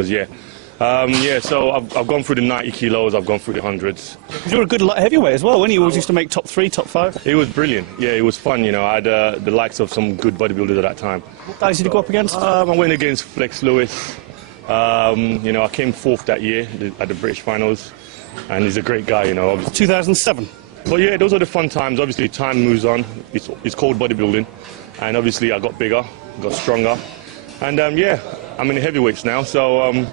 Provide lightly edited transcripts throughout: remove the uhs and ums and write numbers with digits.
Yeah. Yeah, so I've gone through the 90 kilos, I've gone through the hundreds. Because you were a good light heavyweight as well, weren't you? You always used to make top 3, top 5. It was brilliant. Yeah, it was fun, you know. I had the likes of some good bodybuilders at that time. What guys did you go up against? I went against Flex Lewis. You know, I came 4th that year at the British finals, and he's a great guy, you know. Obviously. 2007. But yeah, those are the fun times. Obviously, time moves on. It's called bodybuilding, and obviously I got bigger, got stronger, and yeah, I'm in the heavyweights now. So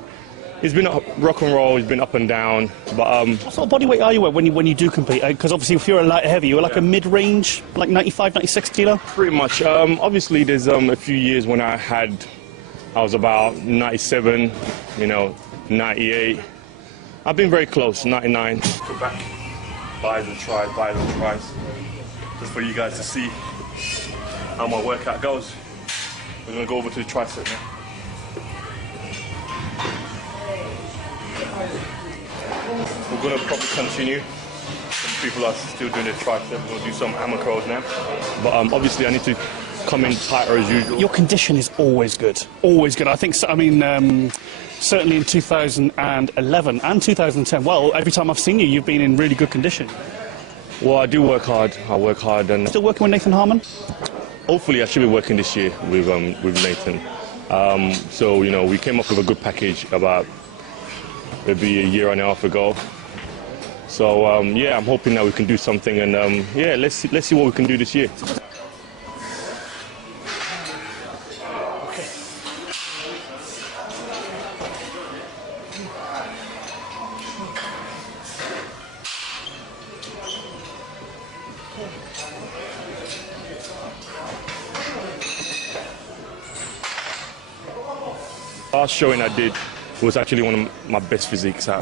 it's been rock and roll. It's been up and down. But what sort of body weight are you at when you do compete? Because obviously, if you're a light heavy, you're like a mid-range, like 95, 96 kilo. Pretty much. Obviously, there's a few years when I was about 97, you know, 98. I've been very close, 99. Go back, buys and tries, just for you guys to see how my workout goes. We're gonna go over to the tricep now. We're gonna probably continue. Some people are still doing the tricep. We're gonna do some hammer curls now. But obviously I need to come in tighter as usual. Your condition is always good. Always good. I think, I mean, certainly in 2011 and 2010, well, every time I've seen you, you've been in really good condition. Well, I do work hard. I work hard. And still working with Nathan Harmon? Hopefully I should be working this year with Nathan. So, you know, we came up with a good package about maybe a year and a half ago. So, yeah, I'm hoping that we can do something. And, yeah, let's see what we can do this year. Last showing I did was actually one of my best physiques out.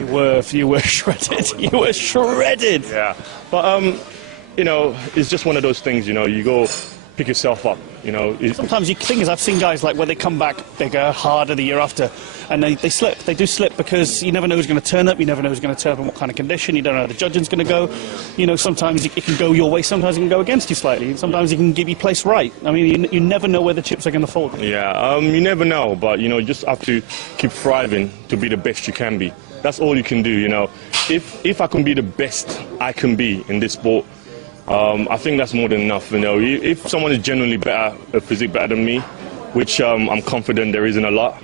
You were shredded. You were shredded. Yeah, but you know, it's just one of those things. You know, you go pick yourself up. You know, sometimes the thing is, I've seen guys like where they come back bigger, harder the year after, and they slip. They do slip because you never know who's going to turn up. You never know who's going to turn up in what kind of condition. You don't know how the judging's going to go. You know, sometimes it can go your way. Sometimes it can go against you slightly. Sometimes it can give you placed right. I mean, you never know where the chips are going to fall. Yeah, you never know. But you know, you just have to keep thriving to be the best you can be. That's all you can do. You know, if I can be the best I can be in this sport. I think that's more than enough. You know, if someone is genuinely better, a physique better than me, which I'm confident there isn't a lot,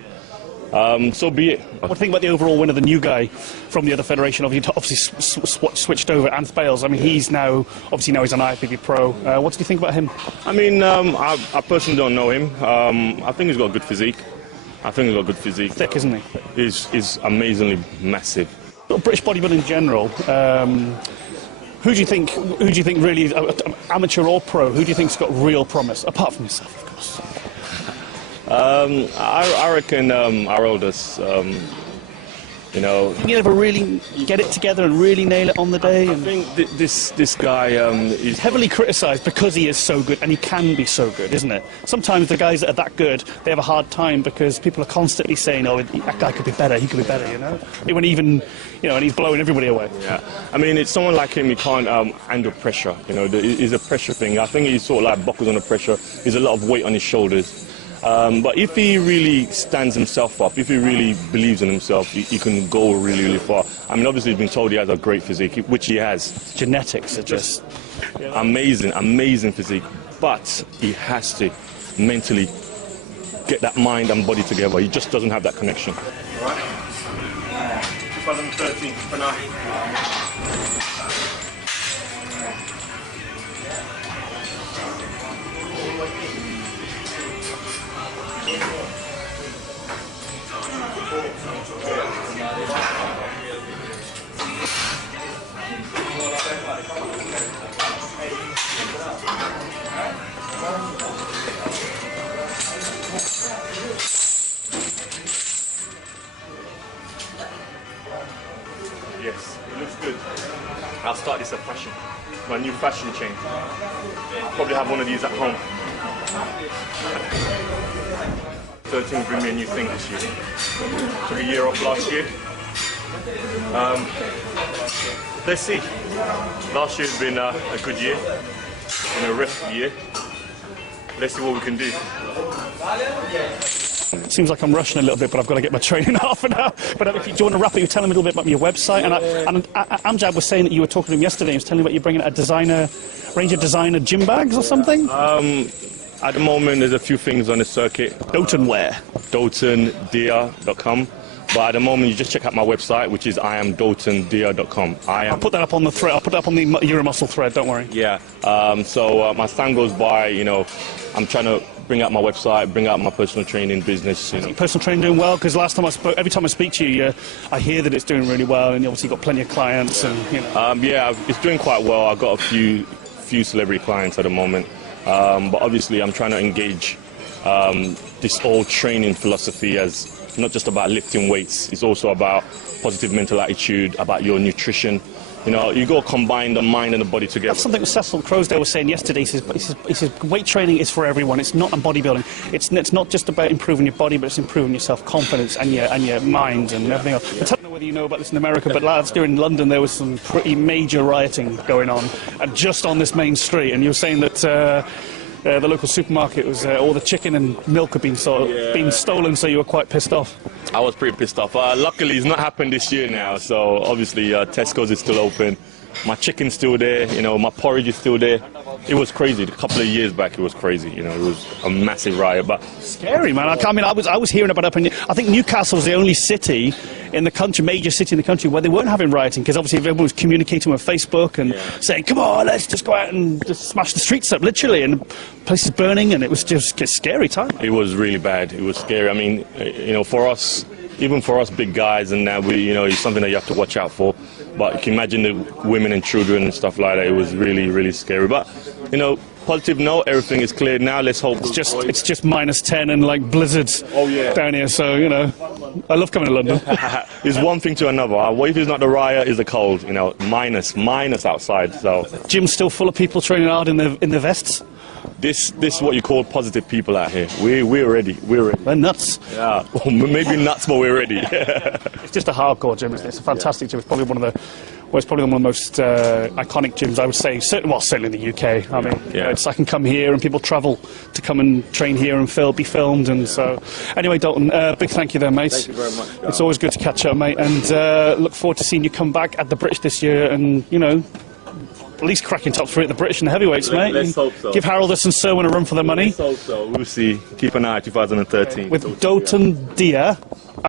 so be it. What do you think about the overall winner, the new guy from the other federation? Obviously switched over, Anth Bales. I mean, he's now he's an IFBB pro. What do you think about him? I mean, I personally don't know him. I think he's got a good physique. Thick, isn't he? He's amazingly massive. British bodybuilding in general. Who do you think really, amateur or pro, who do you think's got real promise, apart from yourself, of course? I reckon our eldest, you know... Can you ever really get it together and really nail it on the day? I think this guy is... heavily criticised because he is so good, and he can be so good, isn't it? Sometimes the guys that are that good, they have a hard time because people are constantly saying, oh, that guy could be better, he could be better, you know? When even, you know, and he's blowing everybody away. Yeah, I mean, it's someone like him, he can't handle pressure, you know, it's a pressure thing. I think he's sort of like buckles under pressure, there's a lot of weight on his shoulders. But if he really stands himself up, if he really believes in himself, he can go really, really far. I mean, obviously, he's been told he has a great physique, which he has. Genetics are just... amazing physique. But he has to mentally get that mind and body together. He just doesn't have that connection. All right. 2013 for now. Yes, it looks good. I'll start this at fashion. My new fashion chain. I'll probably have one of these at home. 13 bring me a new thing this year. Took a year off last year. Let's see. Last year's been a good year. Been a restful year. Let's see what we can do. It seems like I'm rushing a little bit, but I've got to get my training half an hour. But if you, do you want to wrap it? You tell him a little bit about your website. And Amjad was saying that you were talking to him yesterday. He was telling me about you bringing a range of designer gym bags or something. At the moment, there's a few things on the circuit. Dalton where? DaltonDiya.com. But at the moment, you just check out my website, which is IamDaltonDiya.com. I'll put that up on the thread. I'll put that up on the Euromuscle thread. Don't worry. Yeah. So my time goes by. You know, I'm trying to bring out my website, bring out my personal training business. You know. Personal training doing well? Because last time every time I speak to you, I hear that it's doing really well, and you obviously got plenty of clients. Yeah. And you know. Yeah, it's doing quite well. I've got a few celebrity clients at the moment. But obviously, I'm trying to engage this whole training philosophy as not just about lifting weights. It's also about positive mental attitude, about your nutrition. You know, you got to combine the mind and the body together. That's something Cecil Crowsdale was saying yesterday. He says weight training is for everyone. It's not a bodybuilding. It's not just about improving your body, but it's improving your self-confidence and your mind and everything else. I don't know whether you know about this in America, but last year in London there was some pretty major rioting going on, and just on this main street. And you were saying that the local supermarket was all the chicken and milk had been stolen, so you were quite pissed off. I was pretty pissed off. Luckily, it's not happened this year now, so obviously Tesco's is still open. My chicken's still there, you know, my porridge is still there. It was crazy. A couple of years back, it was crazy. You know, it was a massive riot. But scary, man. I was hearing about it up in. I think Newcastle's the only city in the country, major city in the country, where they weren't having rioting, because obviously everyone was communicating with Facebook and saying, "Come on, let's just go out and just smash the streets up," literally, and places burning, and it was just a scary time. It was really bad. It was scary. I mean, you know, for us, even for us big guys, and that you know, it's something that you have to watch out for. But you can imagine the women and children and stuff like that. It was really, really scary. But you know, positive note, everything is cleared now. Let's hope. It's just -10 and like blizzards down here. So you know, I love coming to London. It's one thing to another. What if it's not the riot? It's the cold. You know, minus outside. So gym's still full of people training hard in their vests. This is what you call positive people out here. We're ready. We're ready. They're nuts. Yeah, maybe nuts, but we're ready. It's just a hardcore gym, isn't it? It's a fantastic gym. It's probably one of the most iconic gyms, I would say. Certainly in the UK. I mean, I can come here and people travel to come and train here and be filmed. And so, anyway, Dalton, big thank you there, mate. Thank you very much. It's always good to catch up, mate. And look forward to seeing you come back at the British this year, and you know, at least cracking top 3 at the British and the heavyweights, mate. Let's hope so. Give Harold and Serwin a run for their money. Let's hope so. We'll see. Keep an eye, 2013. With Dalton Diya.